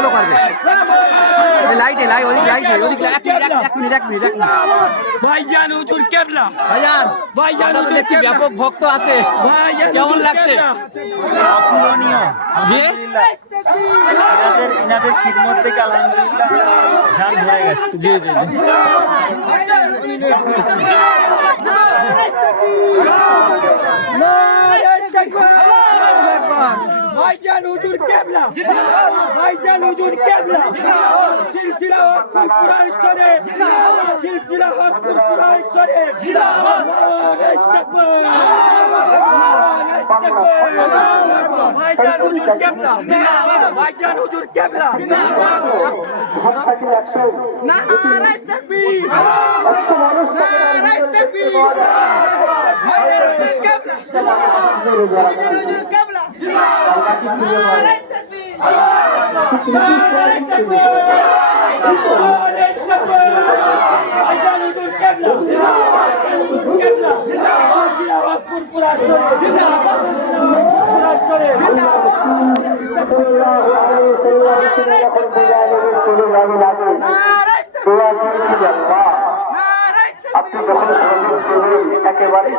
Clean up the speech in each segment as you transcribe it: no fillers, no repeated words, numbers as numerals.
Follow করবে। লাইটে light ওদিক লাইটে ওদিক এক মিনিট ভাইজান হুজুর কেবলা, ভাইজান হুজুর দেখছি ব্যাপক ভক্ত আছে, কেমন লাগছে? অপূরণীয়। জি ইনাদের খিদমত থেকে আলহামদুলিল্লাহ জান হয়ে গেছে। জি জি জি ভাইজান হুজুর কেবলা, ভাইজান হুজুর কেবলা, সিলসিলা হক কুরআন শরীফ, সিলসিলা হক কুরআন শরীফ, ভাইজান হুজুর কেবলা, ভাইজান হুজুর কেবলা, নারে তাকবীর, নারে তাকবীর, ভাইজান হুজুর কেবলা, ভাইজান হুজুর কেবলা, নারে তাকবীর, নারে তাকবীর, নারে তাকবীর, ভাইজান হুজুর কেবলা, ভাইজান হুজুর কেবলা, সিলসিলা হক কুরআন শরীফ, জিন্দাবাদ, কুরআন শরীফ, আপনি যখন একেবারে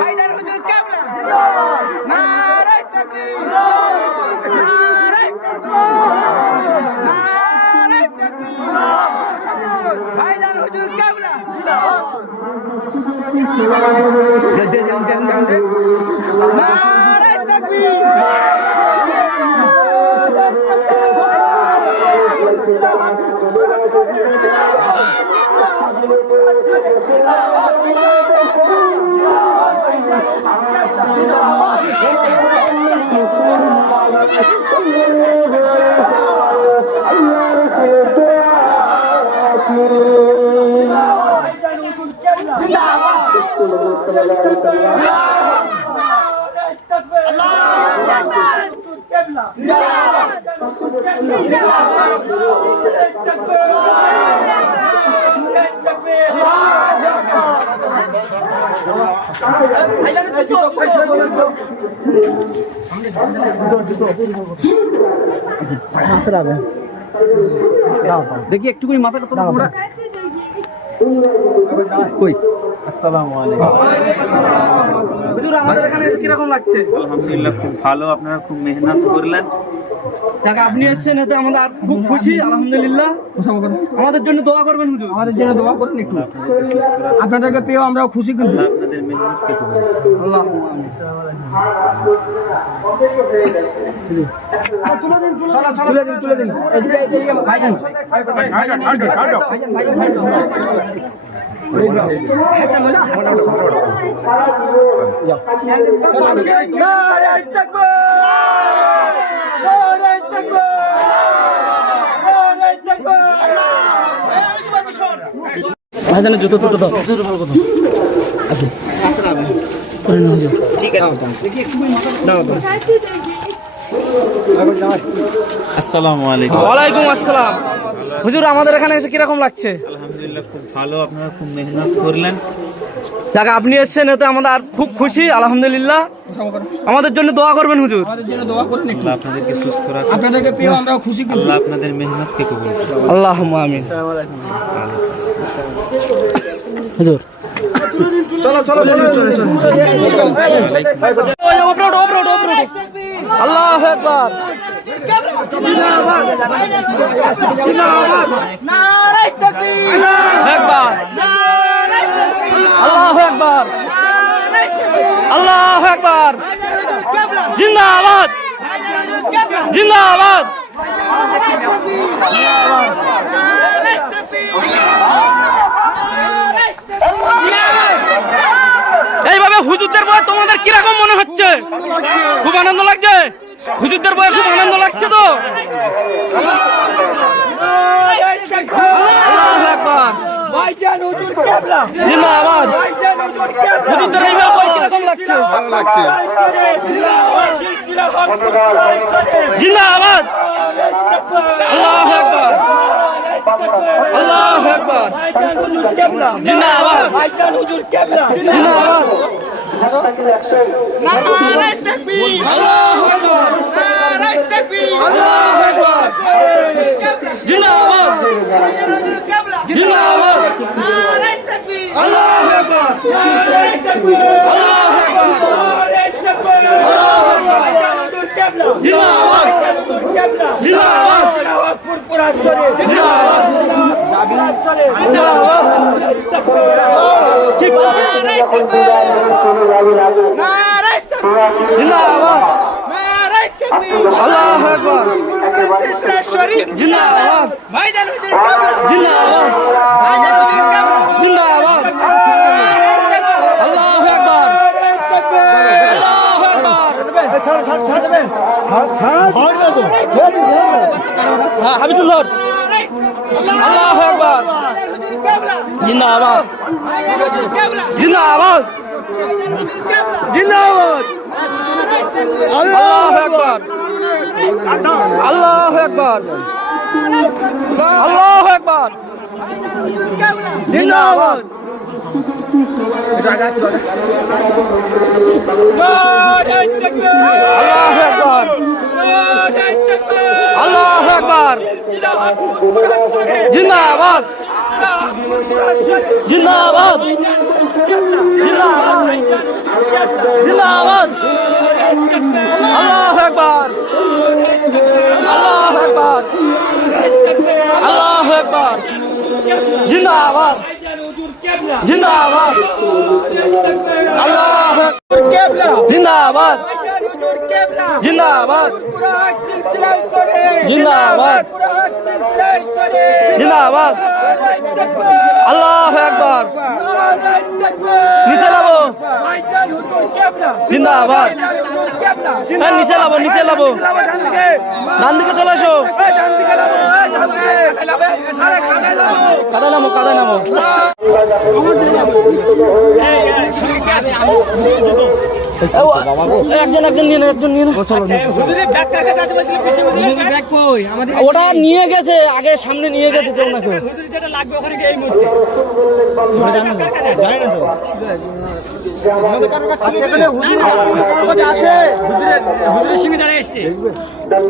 ভাইজান হুজুর কেবলা, নারে তাকবীর, নারে তাকবীর, নারে তাকবীর, ভাইজান হুজুর কেবলা, নারে তাকবীর, দেখি একটুখানি মাথাটা তোলা তোমরা কই। আসসালামু আলাইকুম। হুজুর আমাদের এখানে এসে কিরকম লাগছে? আলহামদুলিল্লাহ খুব ভালো, আপনারা খুব মেহনত করলেন। টাকা আপনি এসেছেন এতে আমাদের আর খুব খুশি আলহামদুলিল্লাহ। আমাদের জন্য দোয়া করবেন হুজুর, আমাদের জন্য দোয়া করুন একটু, আপনাদেরকে পেয়েও আমরাও খুশি কিন্তু। আপনাদের মেহনতকে কবুল আল্লাহ তুলে দিন এদিকে ভাইজান ভাইজানের জুতো তো দাও, ভালো কথা। আসুন ঠিক আছে, আসসালামু আলাইকুম। ওয়ালাইকুম আসসালাম। হুজুর আমাদের এখানে এসে কিরকম লাগছে? আলহামদুলিল্লাহ খুব ভালো, আপনারা খুব মেহনত করলেন। টাকা আপনি এসেছেন এতে আমাদের আর খুব খুশি আলহামদুলিল্লাহ। আমাদের জন্য দোয়া করবেন হুজুর, আমাদের জন্য দোয়া করুন একটু, আল্লাহ আপনাদেরকে সুস্থ রাখুন, আপনাদেরকে পেয়েও আমরাও খুশি কিন্তু। আল্লাহ আপনাদের মেহনতকে কবুল করুন। আল্লাহুম্মা আমিন। হুজুর চলো চলো চলো চলো চলো, আল্লাহু আকবার, নারে তাকবীর, একবার আল্লাহু আকবার, আল্লাহু আকবার, জিন্দাবাদ জিন্দাবাদ। এইভাবে হুজুরদের বয়ে তোমাদের কিরকম মনে হচ্ছে? খুব আনন্দ লাগছে? হুজুরদের বয়ে খুব আনন্দ লাগছে তো? ভাইজান হুজুর কেবলা, জিন্দাবাদ। ভাইজান হুজুর কেবলা, হুজুরদের লাগছে। জিন্দাবাদ আল্লাহু আকবার আল্লাহু আকবার জিন্দাবাদ জিন্দাবাদ নারে তাকবীর আল্লাহু আকবার নারে তাকবীর আল্লাহু আকবার জিন্দাবাদ জিন্দাবাদ নারে তাকবীর আল্লাহু আকবার নারে তাকবীর আল্লাহু আকবার নারে তাকবীর জিন্দাবাদ জিন্দাবাদ নারে তাকবীর জিন্দাবাদ নারে তাকবীর আল্লাহু আকবার সিলসিলা শরীফ জিন্দাবাদ ভাইজান হুজুর কাবলা জিন্দাবাদ ভাইজান হুজুর কাবলা জিন্দাবাদ নারে তাকবীর আল্লাহু আকবার আল্লাহু আকবার হ্যাঁ হাবিবুল্লাহ আল্লাহু আকবার হুজুর কাবলা জিন্দাবাদ ভাইজান হুজুর কাবলা জিন্দাবাদ ভাইজান হুজুর কাবলা জিন্দাবাদ নারে তাকবীর আল্লাহু আকবার আল্লাহু আকবার আল্লাহু আকবার ভাইজান হুজুর কাবলা জিন্দাবাদ নারে তাকবীর আল্লাহু আকবার নারে তাকবীর আল্লাহু আকবার জিন্দাবাদ জিন্দাবাদ জিন্দাবাদ জিন্দাবাদ আল্লাহু আকবার আল্লাহু আকবার আল্লাহু আকবার জিন্দাবাদ জিন্দাবাদ আল্লাহু আকবার জিন্দাবাদ জিন্দাবাদ জিন্দাবাদ জিন্দাবাদ আল্লাহু আকবার নিচে লাবো জিন্দাবাদ হ্যাঁ নিচে লাবো ডান দিকে চলে আসো কাদা নামো একজন নিয়ে ওটা নিয়ে গেছে আগে সামনে নিয়ে গেছে কেউ না কেউ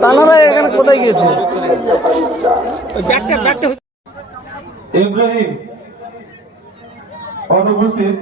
তানারা এখানে কোথায় গিয়েছে ইব্রাহিম অনুপস্থিত